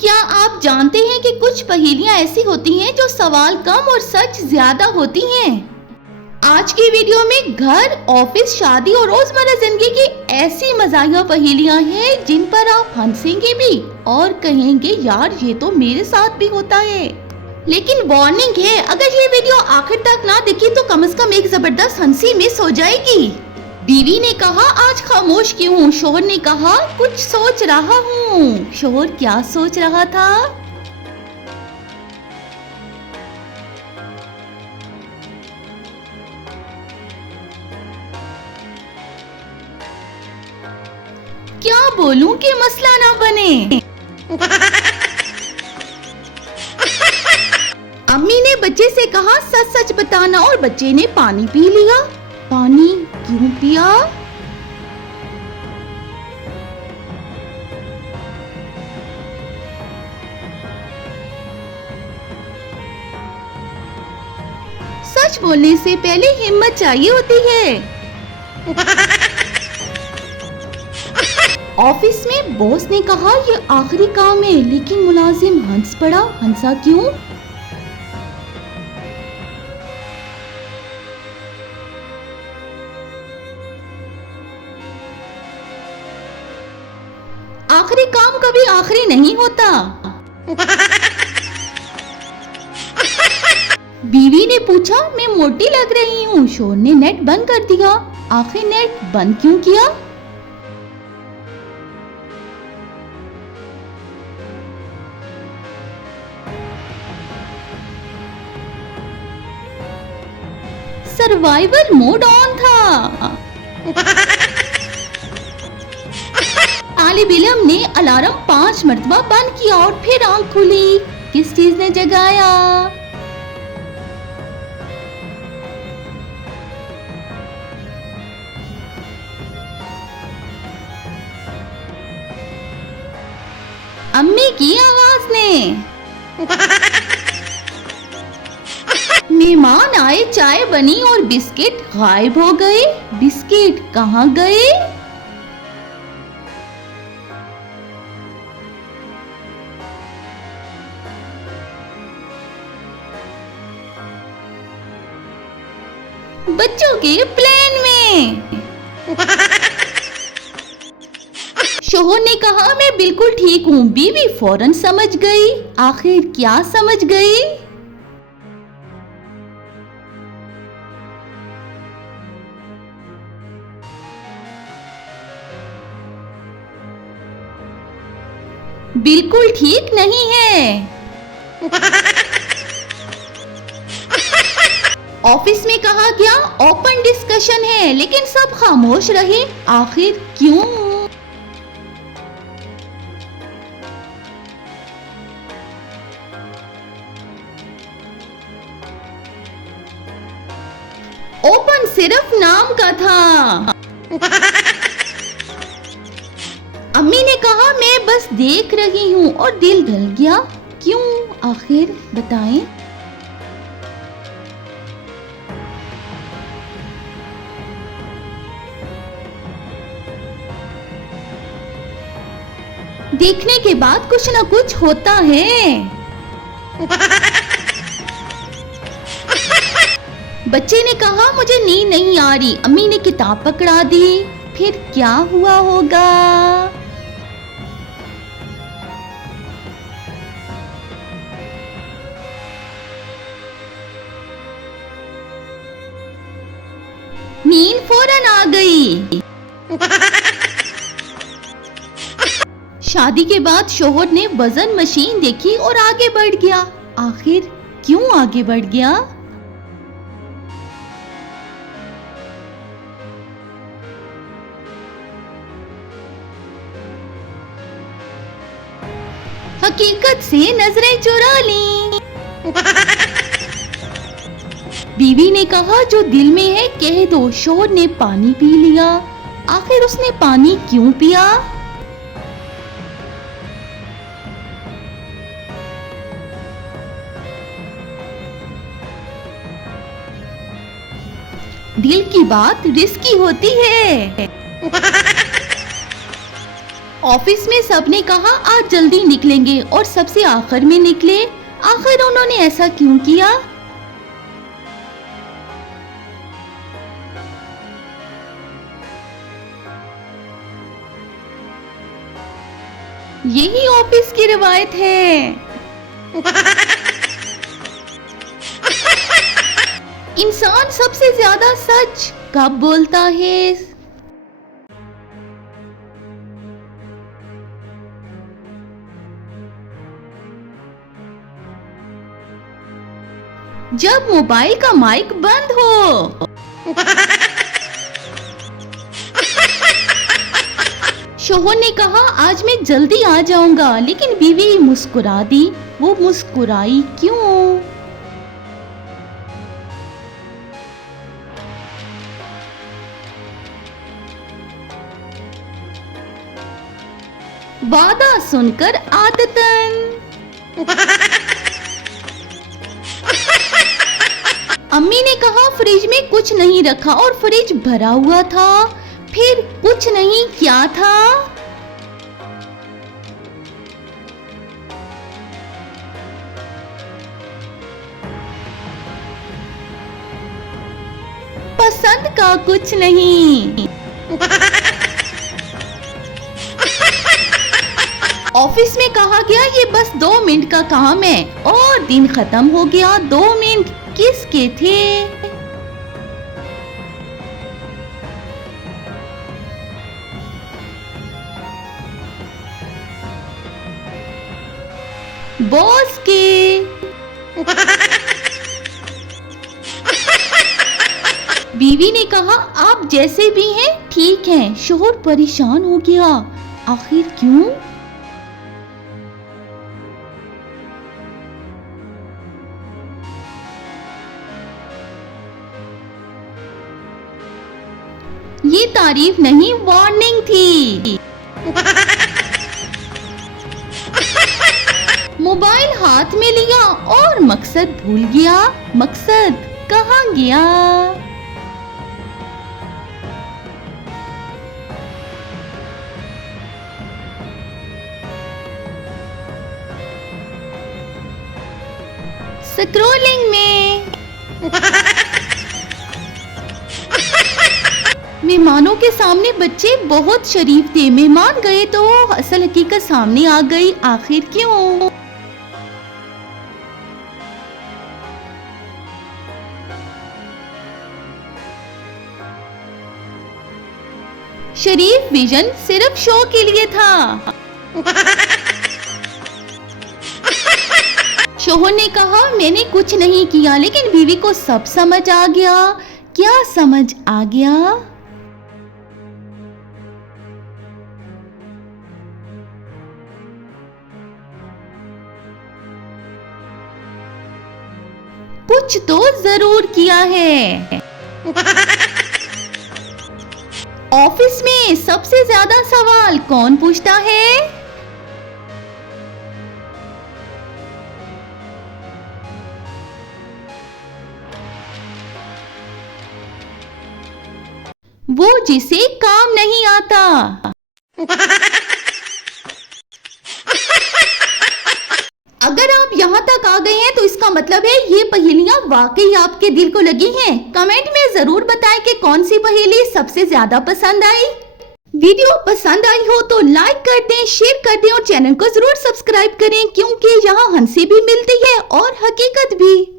क्या आप जानते हैं कि कुछ पहेलियां ऐसी होती हैं जो सवाल कम और सच ज्यादा होती हैं। आज की वीडियो में घर, ऑफिस, शादी और रोजमर्रा जिंदगी की ऐसी मजाहिया पहेलियां हैं जिन पर आप हंसेंगे भी और कहेंगे यार ये तो मेरे साथ भी होता है। लेकिन वार्निंग है, अगर ये वीडियो आखिर तक ना दिखी तो कम से कम एक जबरदस्त हंसी मिस हो जाएगी। बीवी ने कहा आज खामोश क्यों हूँ? शोहर ने कहा कुछ सोच रहा हूँ। शोहर क्या सोच रहा था? क्या बोलूं कि मसला ना बने। अम्मी ने बच्चे से कहा सच सच बताना और बच्चे ने पानी पी लिया। पानी क्यों पिया? सच बोलने से पहले हिम्मत चाहिए होती है। ऑफिस में बॉस ने कहा ये आखिरी काम है, लेकिन मुलाजिम हंस पड़ा। हंसा क्यों? आखिरी काम कभी आखिरी नहीं होता। बीवी ने पूछा मैं मोटी लग रही हूँ। शोहर ने नेट बंद कर दिया। आखिर नेट बंद क्यों किया? सर्वाइवल मोड ऑन था। तालिब इल्म ने अलार्म 5 मरतबा बंद किया और फिर आंख खुली। किस चीज ने जगाया? अम्मी की आवाज ने। मेहमान आए, चाय बनी और बिस्किट गायब हो गए। बिस्किट कहाँ गए? बच्चों के प्लेन में। शोहर ने कहा मैं बिल्कुल ठीक हूँ। बीवी फौरन समझ गई। आखिर क्या समझ गई? बिल्कुल ठीक नहीं है। ऑफिस में कहा गया ओपन डिस्कशन है, लेकिन सब खामोश रहे। आखिर क्यों? ओपन सिर्फ नाम का था। अम्मी ने कहा मैं बस देख रही हूँ और दिल डल गया। क्यों? आखिर बताएं। देखने के बाद कुछ ना कुछ होता है। बच्चे ने कहा मुझे नींद नहीं आ रही। अम्मी ने किताब पकड़ा दी। फिर क्या हुआ होगा? नींद फौरन आ गई। शादी के बाद शोहर ने वजन मशीन देखी और आगे बढ़ गया। आखिर क्यों आगे बढ़ गया? हकीकत से नजरें चुरा ली। बीवी ने कहा जो दिल में है कह दो। शोहर ने पानी पी लिया। आखिर उसने पानी क्यों पिया? दिल की बात रिस्की होती है। ऑफिस में सबने कहा आज जल्दी निकलेंगे और सबसे आखिर में निकले। आखिर उन्होंने ऐसा क्यों किया? यही ऑफिस की रिवायत है। इंसान सबसे ज्यादा सच कब बोलता है? जब मोबाइल का माइक बंद हो। शोहर ने कहा आज मैं जल्दी आ जाऊंगा, लेकिन बीवी मुस्कुरा दी। वो मुस्कुराई क्यों? वादा सुनकर आदतन। अम्मी ने कहा फ्रिज में कुछ नहीं रखा और फ्रिज भरा हुआ था। फिर कुछ नहीं क्या था? पसंद का कुछ नहीं। ऑफिस में कहा गया ये बस 2 मिनट का काम है और दिन खत्म हो गया। 2 मिनट किसके थे? बॉस के। बीवी ने कहा आप जैसे भी हैं ठीक हैं। शोहर परेशान हो गया, आखिर क्यों? ये तारीफ नहीं वार्निंग थी। मोबाइल हाथ में लिया और मकसद भूल गया। मकसद कहाँ गया? स्क्रॉलिंग में। मेहमानों के सामने बच्चे बहुत शरीफ थे। मेहमान गए तो असल हकीकत सामने आ गई। आखिर क्यों? शरीफ विजन सिर्फ शो के लिए था। शोहर ने कहा मैंने कुछ नहीं किया, लेकिन बीवी को सब समझ आ गया। क्या समझ आ गया? कुछ तो जरूर किया है। ऑफिस में सबसे ज्यादा सवाल कौन पूछता है? वो जिसे काम नहीं आता। अगर आप यहाँ तक आ गए हैं तो इसका मतलब है ये पहेलियाँ वाकई आपके दिल को लगी हैं। कमेंट में जरूर बताएं कि कौन सी पहेली सबसे ज्यादा पसंद आई। वीडियो पसंद आई हो तो लाइक कर दें, शेयर कर दें और चैनल को जरूर सब्सक्राइब करें, क्योंकि यहाँ हंसी भी मिलती है और हकीकत भी।